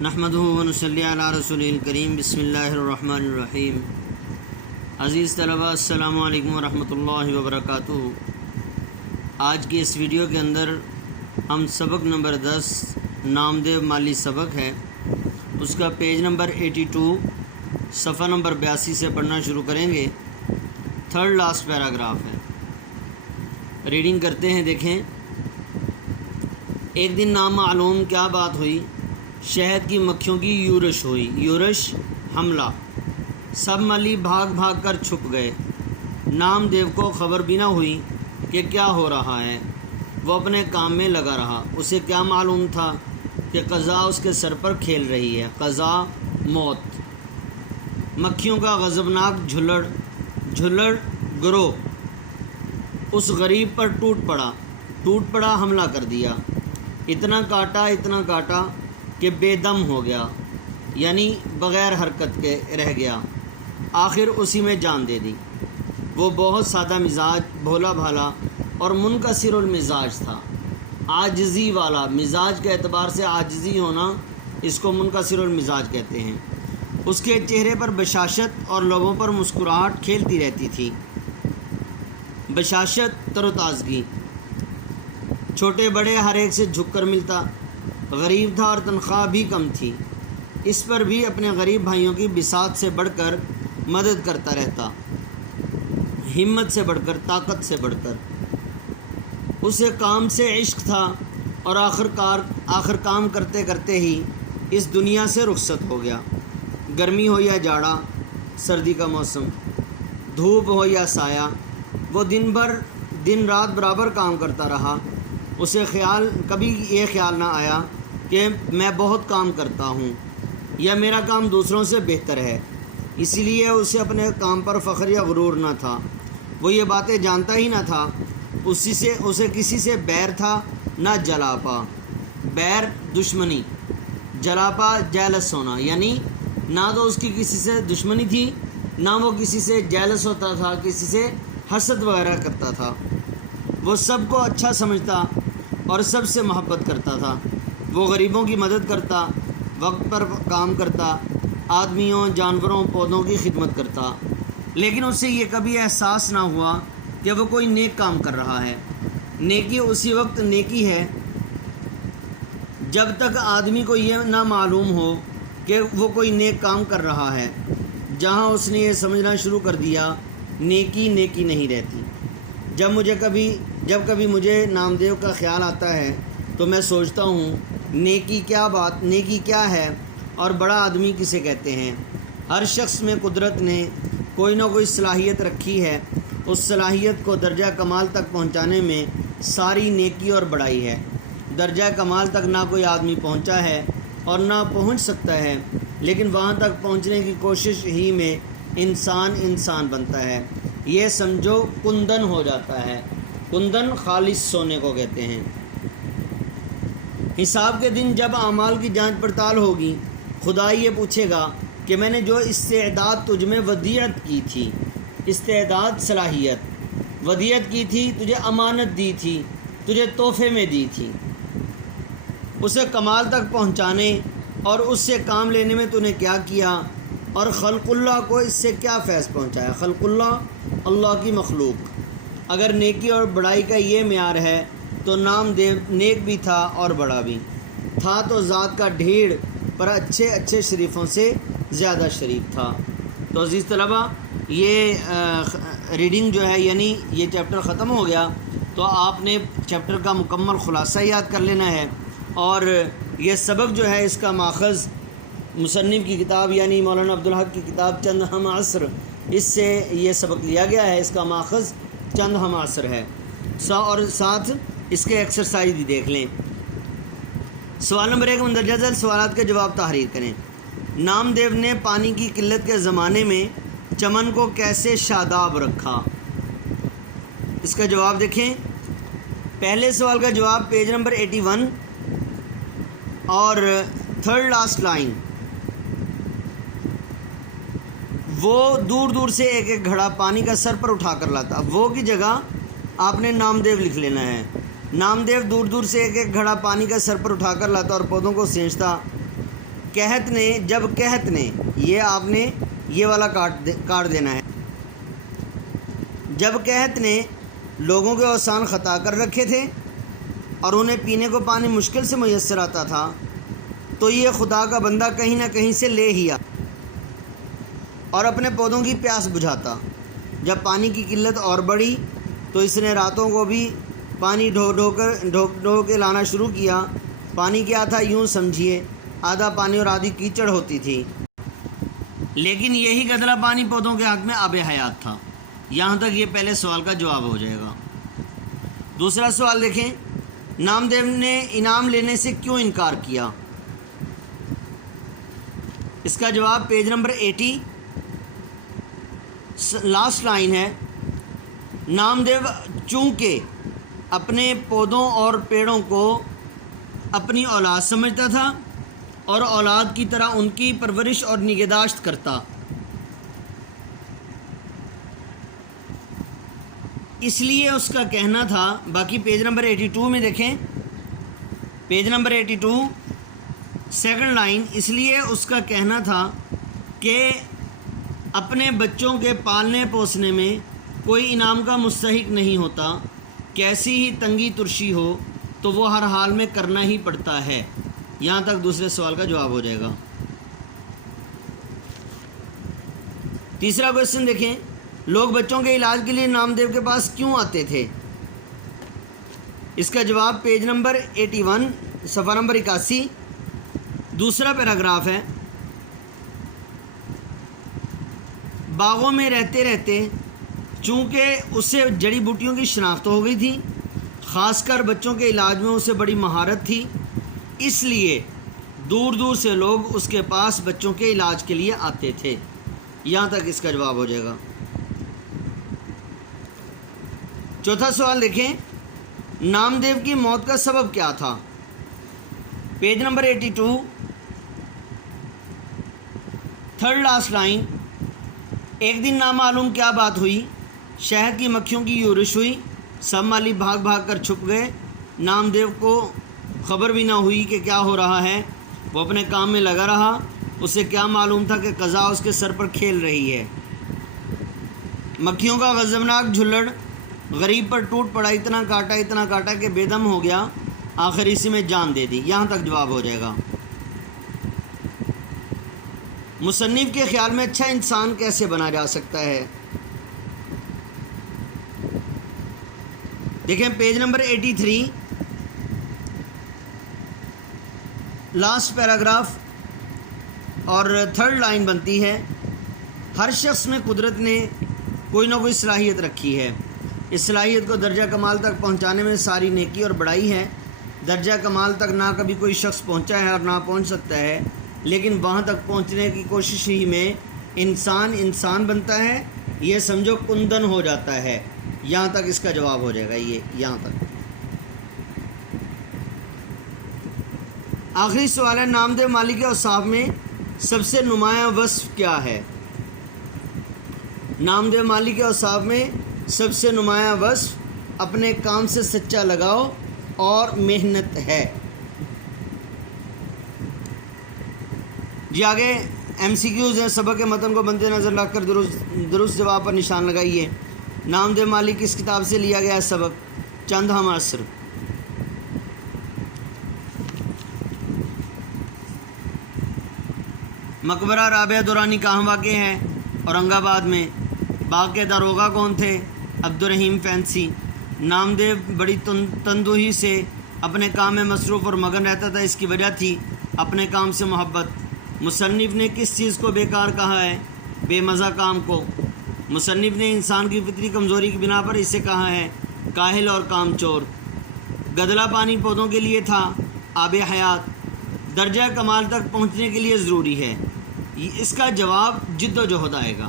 نحمدہ ونصلی علی رسولہ کریم بسم اللہ الرحمن الرحیم۔ عزیز طلباء السلام علیکم ورحمۃ اللہ وبرکاتہ۔ آج کی اس ویڈیو کے اندر ہم سبق نمبر 10 نامدیو مالی سبق ہے، اس کا پیج نمبر 82 صفحہ نمبر 82 سے پڑھنا شروع کریں گے۔ تھرڈ لاسٹ پیراگراف ہے، ریڈنگ کرتے ہیں۔ دیکھیں، ایک دن نامعلوم کیا بات ہوئی، شہد کی مکھیوں کی یورش ہوئی، یورش حملہ۔ سب مالی بھاگ بھاگ کر چھپ گئے۔ نامدیو کو خبر بھی نہ ہوئی کہ کیا ہو رہا ہے، وہ اپنے کام میں لگا رہا۔ اسے کیا معلوم تھا کہ قضا اس کے سر پر کھیل رہی ہے، قضا موت۔ مکھیوں کا غضبناک جھلڑ گروہ اس غریب پر ٹوٹ پڑا، حملہ کر دیا۔ اتنا کاٹا کہ بے دم ہو گیا، یعنی بغیر حرکت کے رہ گیا۔ آخر اسی میں جان دے دی۔ وہ بہت سادہ مزاج، بھولا بھالا اور منکسر المزاج تھا، عاجزی والا۔ مزاج کے اعتبار سے عاجزی ہونا، اس کو منکسر المزاج کہتے ہیں۔ اس کے چہرے پر بشاشت اور لبوں پر مسکراہٹ کھیلتی رہتی تھی۔ بشاشت، تر و تازگی، چھوٹے بڑے ہر ایک سے جھک کر ملتا۔ غریب تھا اور تنخواہ بھی کم تھی، اس پر بھی اپنے غریب بھائیوں کی بساط سے بڑھ کر مدد کرتا رہتا، ہمت سے بڑھ کر، طاقت سے بڑھ کر۔ اسے کام سے عشق تھا اور آخر کام کرتے کرتے ہی اس دنیا سے رخصت ہو گیا۔ گرمی ہو یا جاڑا، سردی کا موسم، دھوپ ہو یا سایہ، وہ دن رات برابر کام کرتا رہا۔ اسے کبھی یہ خیال نہ آیا کہ میں بہت کام کرتا ہوں یا میرا کام دوسروں سے بہتر ہے، اسی لیے اسے اپنے کام پر فخر یا غرور نہ تھا۔ وہ یہ باتیں جانتا ہی نہ تھا۔ اسے کسی سے بیر تھا نہ جلاپا۔ بیر دشمنی، جلاپا جیلس ہونا، یعنی نہ تو اس کی کسی سے دشمنی تھی، نہ وہ کسی سے جیلس ہوتا تھا، کسی سے حسد وغیرہ کرتا تھا۔ وہ سب کو اچھا سمجھتا اور سب سے محبت کرتا تھا۔ وہ غریبوں کی مدد کرتا، وقت پر کام کرتا، آدمیوں، جانوروں، پودوں کی خدمت کرتا، لیکن اسے یہ کبھی احساس نہ ہوا کہ وہ کوئی نیک کام کر رہا ہے۔ نیکی اسی وقت نیکی ہے جب تک آدمی کو یہ نہ معلوم ہو کہ وہ کوئی نیک کام کر رہا ہے۔ جہاں اس نے یہ سمجھنا شروع کر دیا، نیکی نہیں رہتی۔ جب کبھی مجھے نامدیو کا خیال آتا ہے تو میں سوچتا ہوں، نیکی کیا ہے اور بڑا آدمی کسے کہتے ہیں؟ ہر شخص میں قدرت نے کوئی نہ کوئی صلاحیت رکھی ہے، اس صلاحیت کو درجہ کمال تک پہنچانے میں ساری نیکی اور بڑائی ہے۔ درجہ کمال تک نہ کوئی آدمی پہنچا ہے اور نہ پہنچ سکتا ہے، لیکن وہاں تک پہنچنے کی کوشش ہی میں انسان بنتا ہے۔ یہ سمجھو کندن ہو جاتا ہے۔ کندن خالص سونے کو کہتے ہیں۔ حساب کے دن جب اعمال کی جانچ پڑتال ہوگی، خدا یہ پوچھے گا کہ میں نے جو استعداد تجھ میں ودیعت کی تھی، استعداد صلاحیت ودیعت کی تھی، تجھے امانت دی تھی، تجھے تحفے میں دی تھی، اسے کمال تک پہنچانے اور اس سے کام لینے میں تو نے کیا کیا، اور خلق اللہ کو اس سے کیا فیض پہنچایا۔ خلق اللہ، اللہ کی مخلوق۔ اگر نیکی اور بڑائی کا یہ معیار ہے تو نامدیو نیک بھی تھا اور بڑا بھی تھا، تو ذات کا ڈھیر پر اچھے شریفوں سے زیادہ شریف تھا۔ تو عزیز طلباء، یہ ریڈنگ جو ہے، یعنی یہ چیپٹر ختم ہو گیا، تو آپ نے چیپٹر کا مکمل خلاصہ یاد کر لینا ہے۔ اور یہ سبق جو ہے، اس کا ماخذ مصنف کی کتاب یعنی مولانا عبدالحق کی کتاب چند ہم عصر، اس سے یہ سبق لیا گیا ہے۔ اس کا ماخذ چند ہم عصر ہے، اور ساتھ اس کے ایکسرسائز بھی دیکھ لیں۔ سوال نمبر 1، مندرجہ ذیل سوالات کے جواب تحریر کریں۔ نامدیو نے پانی کی قلت کے زمانے میں چمن کو کیسے شاداب رکھا؟ اس کا جواب دیکھیں۔ پہلے سوال کا جواب پیج نمبر 81 اور تھرڈ لاسٹ لائن۔ وہ دور دور سے ایک گھڑا پانی کا سر پر اٹھا کر لاتا۔ وہ کی جگہ آپ نے نامدیو لکھ لینا ہے۔ نامدیو دور دور سے ایک گھڑا پانی کا سر پر اٹھا کر لاتا اور پودوں کو سینچتا۔ جب قحط نے یہ آپ نے یہ والا کاٹ دینا ہے، جب قحط نے لوگوں کے اوسان خطا کر رکھے تھے اور انہیں پینے کو پانی مشکل سے میسر آتا تھا، تو یہ خدا کا بندہ کہیں نہ کہیں سے لے ہی آتا اور اپنے پودوں کی پیاس بجھاتا۔ جب پانی کی قلت اور بڑھی تو اس نے راتوں کو بھی پانی ڈھو کے لانا شروع کیا۔ پانی کیا تھا؟ یوں سمجھیے آدھا پانی اور آدھی کیچڑ ہوتی تھی، لیکن یہی گدلا پانی پودوں کے حق میں آب حیات تھا۔ یہاں تک یہ پہلے سوال کا جواب ہو جائے گا۔ دوسرا سوال دیکھیں، نامدیو نے انعام لینے سے کیوں انکار کیا؟ اس کا جواب پیج نمبر 80 لاسٹ لائن ہے۔ نامدیو چونکہ اپنے پودوں اور پیڑوں کو اپنی اولاد سمجھتا تھا اور اولاد کی طرح ان کی پرورش اور نگہداشت کرتا، اس لیے اس کا کہنا تھا، باقی پیج نمبر 82 میں دیکھیں، پیج نمبر 82 سیکنڈ لائن، اس لیے اس کا کہنا تھا کہ اپنے بچوں کے پالنے پوسنے میں کوئی انعام کا مستحق نہیں ہوتا، کیسی ہی تنگی ترشی ہو تو وہ ہر حال میں کرنا ہی پڑتا ہے۔ یہاں تک دوسرے سوال کا جواب ہو جائے گا۔ تیسرا کویشچن دیکھیں، لوگ بچوں کے علاج کے لیے نامدیو کے پاس کیوں آتے تھے؟ اس کا جواب پیج نمبر 81 صفحہ نمبر 81 دوسرا پیراگراف ہے۔ باغوں میں رہتے رہتے چونکہ اسے جڑی بوٹیوں کی شناخت ہو گئی تھی، خاص کر بچوں کے علاج میں اسے بڑی مہارت تھی، اس لیے دور دور سے لوگ اس کے پاس بچوں کے علاج کے لیے آتے تھے۔ یہاں تک اس کا جواب ہو جائے گا۔ چوتھا سوال دیکھیں، نامدیو کی موت کا سبب کیا تھا؟ Page number 82 third last line, ایک دن نامعلوم کیا بات ہوئی، شہد کی مکھیوں کی یورش ہوئی، سب مالی بھاگ بھاگ کر چھپ گئے، نامدیو کو خبر بھی نہ ہوئی کہ کیا ہو رہا ہے، وہ اپنے کام میں لگا رہا، اسے کیا معلوم تھا کہ قضا اس کے سر پر کھیل رہی ہے۔ مکھیوں کا غضبناک جھلڑ غریب پر ٹوٹ پڑا، اتنا کاٹا کہ بے دم ہو گیا، آخر اسی میں جان دے دی۔ یہاں تک جواب ہو جائے گا۔ مصنف کے خیال میں اچھا انسان کیسے بنا جا سکتا ہے؟ دیکھیں پیج نمبر 83 لاسٹ پیراگراف اور تھرڈ لائن بنتی ہے، ہر شخص میں قدرت نے کوئی نہ کوئی صلاحیت رکھی ہے، اس صلاحیت کو درجہ کمال تک پہنچانے میں ساری نیکی اور بڑائی ہے۔ درجہ کمال تک نہ کبھی کوئی شخص پہنچا ہے اور نہ پہنچ سکتا ہے، لیکن وہاں تک پہنچنے کی کوشش ہی میں انسان بنتا ہے، یہ سمجھو کندن ہو جاتا ہے۔ یہاں تک اس کا جواب ہو جائے گا۔ یہاں تک آخری سوال ہے، نامدیو مالی کے اوصاف میں سب سے نمایاں وصف کیا ہے؟ نامدیو مالی کے اوصاف میں سب سے نمایاں وصف اپنے کام سے سچا لگاؤ اور محنت ہے۔ جی آگے MCQs ہیں، سبق کے متن کو مد نظر رکھ کر درست جواب پر نشان لگائیے۔ نامدیو مالی کس کتاب سے لیا گیا ہے سبق؟ چند ہم عصر۔ مقبرہ رابعہ دورانی کہاں واقع ہے؟ اورنگ آباد میں۔ باغ کے داروغہ کون تھے؟ عبدالرحیم فینسی۔ نامدیو بڑی تندوہی سے اپنے کام میں مصروف اور مگن رہتا تھا، اس کی وجہ تھی اپنے کام سے محبت۔ مصنف نے کس چیز کو بیکار کہا ہے؟ بے مزہ کام کو۔ مصنف نے انسان کی فطری کمزوری کی بنا پر اسے کہا ہے کاہل اور کام چور۔ گدلا پانی پودوں کے لیے تھا، آب حیات درجہ کمال تک پہنچنے کے لیے ضروری ہے۔ اس کا جواب جد و جہد آئے گا،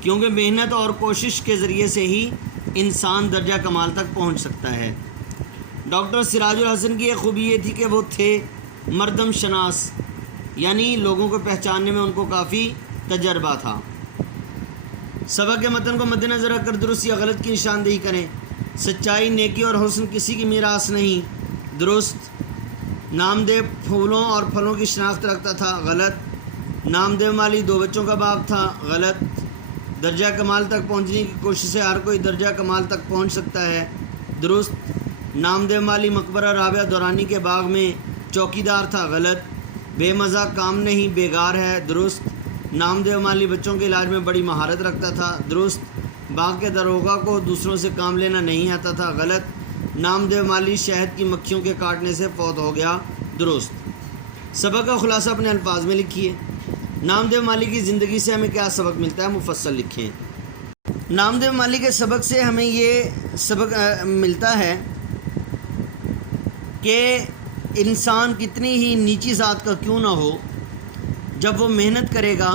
کیونکہ محنت اور کوشش کے ذریعے سے ہی انسان درجہ کمال تک پہنچ سکتا ہے۔ ڈاکٹر سراج الحسن کی ایک خوبی یہ تھی کہ وہ تھے مردم شناس، یعنی لوگوں کو پہچاننے میں ان کو کافی تجربہ تھا۔ سبق کے متن کو مد نظر رکھ کر درست یا غلط کی نشاندہی کریں۔ سچائی، نیکی اور حسن کسی کی میراث نہیں، درست۔ نامدہ پھولوں اور پھلوں کی شناخت رکھتا تھا، غلط۔ نامدہ مالی 2 بچوں کا باپ تھا، غلط۔ درجہ کمال تک پہنچنے کی کوشش سے ہر کوئی درجہ کمال تک پہنچ سکتا ہے، درست۔ نامدہ مالی مقبرہ رابعہ دورانی کے باغ میں چوکیدار تھا، غلط۔ بے مزہ کام نہیں بیگار ہے، درست۔ نامدہ مالی بچوں کے علاج میں بڑی مہارت رکھتا تھا، درست۔ باغ کے داروغہ کو دوسروں سے کام لینا نہیں آتا تھا، غلط۔ نامدہ مالی شہد کی مکھیوں کے کاٹنے سے فوت ہو گیا، درست۔ سبق کا خلاصہ اپنے الفاظ میں لکھیے۔ نامدہ مالی کی زندگی سے ہمیں کیا سبق ملتا ہے، مفصل لکھیں۔ نامدہ مالی کے سبق سے ہمیں یہ سبق ملتا ہے کہ انسان کتنی ہی نیچی ذات کا کیوں نہ ہو، جب وہ محنت کرے گا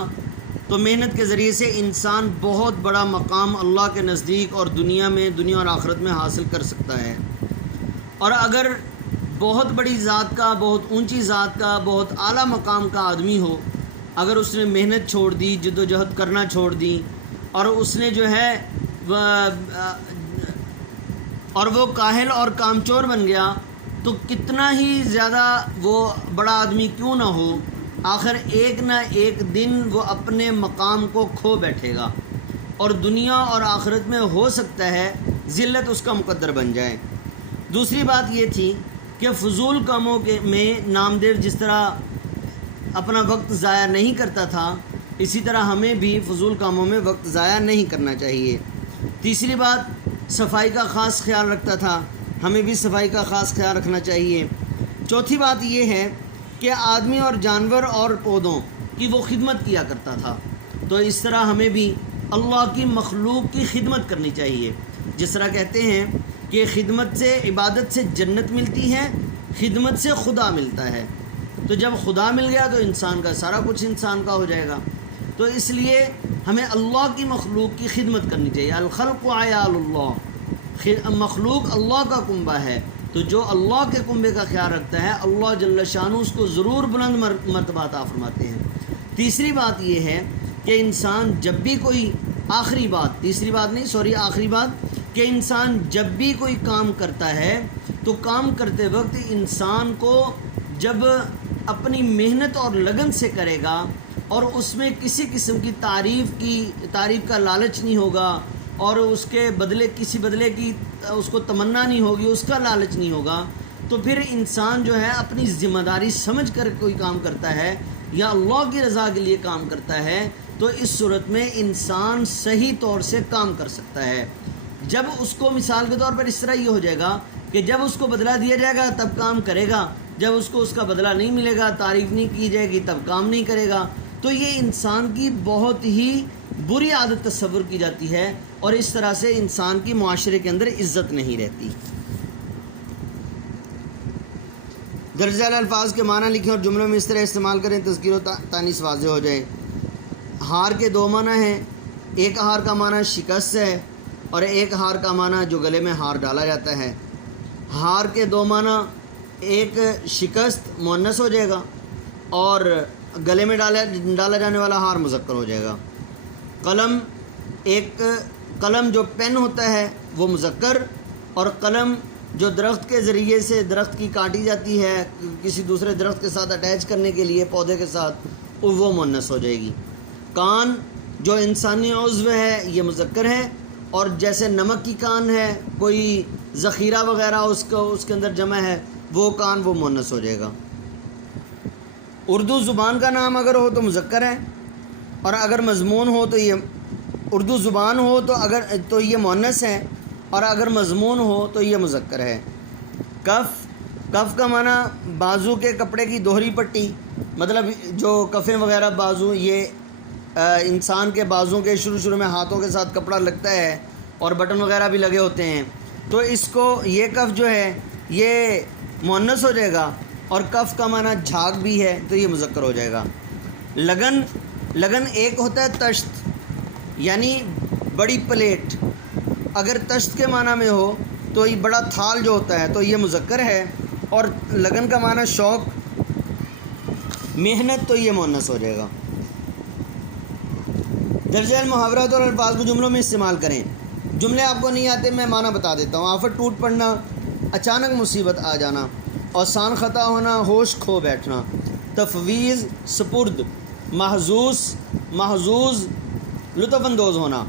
تو محنت کے ذریعے سے انسان بہت بڑا مقام اللہ کے نزدیک اور دنیا اور آخرت میں حاصل کر سکتا ہے۔ اور اگر بہت بڑی ذات کا، بہت اونچی ذات کا، بہت اعلیٰ مقام کا آدمی ہو، اگر اس نے محنت چھوڑ دی، جد و جہد کرنا چھوڑ دی، اور اس نے جو ہے اور وہ کاہل اور کامچور بن گیا، تو کتنا ہی زیادہ وہ بڑا آدمی کیوں نہ ہو، آخر ایک نہ ایک دن وہ اپنے مقام کو کھو بیٹھے گا، اور دنیا اور آخرت میں ہو سکتا ہے ذلت اس کا مقدر بن جائے۔ دوسری بات یہ تھی کہ فضول کاموں میں نامدہ جس طرح اپنا وقت ضائع نہیں کرتا تھا، اسی طرح ہمیں بھی فضول کاموں میں وقت ضائع نہیں کرنا چاہیے۔ تیسری بات، صفائی کا خاص خیال رکھتا تھا، ہمیں بھی صفائی کا خاص خیال رکھنا چاہیے۔ چوتھی بات یہ ہے کہ آدمی اور جانور اور پودوں کی وہ خدمت کیا کرتا تھا، تو اس طرح ہمیں بھی اللہ کی مخلوق کی خدمت کرنی چاہیے۔ جس طرح کہتے ہیں کہ خدمت سے، عبادت سے جنت ملتی ہے، خدمت سے خدا ملتا ہے۔ تو جب خدا مل گیا تو انسان کا سارا کچھ انسان کا ہو جائے گا۔ تو اس لیے ہمیں اللہ کی مخلوق کی خدمت کرنی چاہیے۔ الخلق عیال اللہ، مخلوق اللہ کا کنبہ ہے، تو جو اللہ کے کنبے کا خیال رکھتا ہے، اللہ جل شانہ اس کو ضرور بلند مرتبہ عطا فرماتے ہیں۔ تیسری بات یہ ہے کہ انسان جب بھی کوئی آخری بات کہ انسان جب بھی کوئی کام کرتا ہے تو کام کرتے وقت انسان کو جب اپنی محنت اور لگن سے کرے گا اور اس میں کسی قسم کی تعریف کا لالچ نہیں ہوگا، اور اس کے کسی بدلے کی اس کو تمنا نہیں ہوگی، اس کا لالچ نہیں ہوگا، تو پھر انسان جو ہے اپنی ذمہ داری سمجھ کر کوئی کام کرتا ہے یا اللہ کی رضا کے لیے کام کرتا ہے، تو اس صورت میں انسان صحیح طور سے کام کر سکتا ہے۔ جب اس کو مثال کے طور پر اس طرح یہ ہو جائے گا کہ جب اس کو بدلہ دیا جائے گا تب کام کرے گا، جب اس کو اس کا بدلہ نہیں ملے گا، تعریف نہیں کی جائے گی، تب کام نہیں کرے گا، تو یہ انسان کی بہت ہی بری عادت تصور کی جاتی ہے، اور اس طرح سے انسان کی معاشرے کے اندر عزت نہیں رہتی۔ درج ذیل الفاظ کے معنی لکھیں اور جملوں میں اس طرح استعمال کریں تذکیر و تانیث واضح ہو جائے۔ ہار کے 2 معنی ہیں، ایک ہار کا معنی شکست ہے اور ایک ہار کا معنی جو گلے میں ہار ڈالا جاتا ہے۔ ہار کے 2 معنی، ایک شکست مؤنث ہو جائے گا اور گلے میں ڈالا جانے والا ہار مذکر ہو جائے گا۔ قلم جو پین ہوتا ہے وہ مذکر، اور قلم جو درخت کے ذریعے سے درخت کی کاٹی جاتی ہے کسی دوسرے درخت کے ساتھ اٹیچ کرنے کے لیے پودے کے ساتھ، وہ مؤنث ہو جائے گی۔ کان جو انسانی عضو ہے یہ مذکر ہے، اور جیسے نمک کی کان ہے، کوئی ذخیرہ وغیرہ اس کے اندر جمع ہے، وہ کان وہ مؤنث ہو جائے گا۔ اردو زبان کا نام اگر ہو تو مذکر ہے، اور اگر مضمون ہو تو یہ اردو زبان ہو تو یہ مؤنث ہے، اور اگر مضمون ہو تو یہ مذکر ہے۔ کف کا معنی بازو کے کپڑے کی دوہری پٹی، مطلب جو کفیں وغیرہ بازو، یہ انسان کے بازوں کے شروع میں ہاتھوں کے ساتھ کپڑا لگتا ہے اور بٹن وغیرہ بھی لگے ہوتے ہیں، تو اس کو یہ کف جو ہے یہ مؤنث ہو جائے گا، اور کف کا معنی جھاگ بھی ہے تو یہ مذکر ہو جائے گا۔ لگن ایک ہوتا ہے تشت، یعنی بڑی پلیٹ، اگر تشت کے معنی میں ہو تو یہ بڑا تھال جو ہوتا ہے تو یہ مذکر ہے، اور لگن کا معنی شوق، محنت، تو یہ مؤنث ہو جائے گا۔ درج ذیل محاورات اور الفاظ کو جملوں میں استعمال کریں۔ جملے آپ کو نہیں آتے، میں معنی بتا دیتا ہوں۔ آفت ٹوٹ پڑنا، اچانک مصیبت آ جانا، اوسان خطا ہونا، ہوش کھو بیٹھنا. تفویض سپرد، محظوظ لطف اندوز ہونا.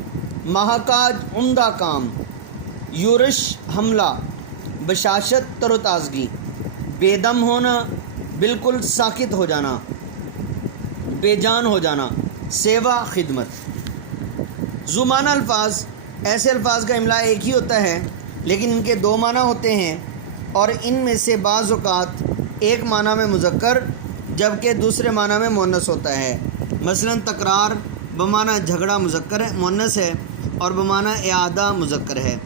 محکاج عمدہ کام. یورش حملہ، بشاشت تر و تازگی. بے دم ہونا، بالکل ساکت ہو جانا، بے جان ہو جانا. سیوا خدمت. ذو معنی الفاظ، ایسے الفاظ کا املا ایک ہی ہوتا ہے لیکن ان کے دو معنی ہوتے ہیں، اور ان میں سے بعض اوقات ایک معنی میں مذکر جبکہ دوسرے معنی میں مؤنث ہوتا ہے. مثلا تکرار بمعنی جھگڑا مذکر مؤنث ہے اور بمعنی اعادہ مذکر ہے.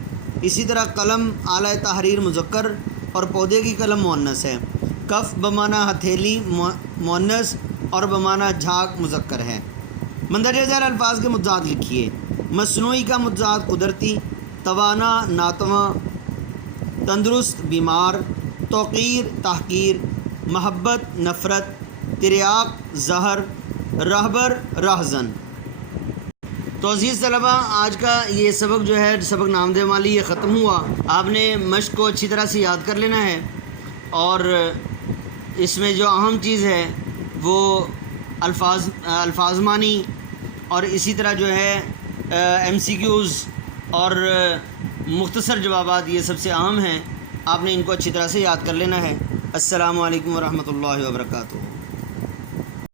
اسی طرح قلم آلہ تحریر مذکر اور پودے کی قلم مؤنث ہے. کف بمعنی ہتھیلی مؤنث اور بمعنی جھاگ مذکر ہے. مندرجہ ذیل الفاظ کے متضاد لکھیے. مصنوعی کا متضاد قدرتی. توانا ناتواں. تندرست بیمار. توقیر تحقیر. محبت نفرت. تریاق زہر. رہبر رہزن. تو عزیز طلبہ، آج کا یہ سبق جو ہے سبق نامدہ مالی یہ ختم ہوا. آپ نے مشق کو اچھی طرح سے یاد کر لینا ہے، اور اس میں جو اہم چیز ہے وہ الفاظ معنی اور اسی طرح جو ہے MCQs اور مختصر جوابات، یہ سب سے اہم ہیں. آپ نے ان کو اچھی طرح سے یاد کر لینا ہے. السلام علیکم ورحمۃ اللہ وبرکاتہ.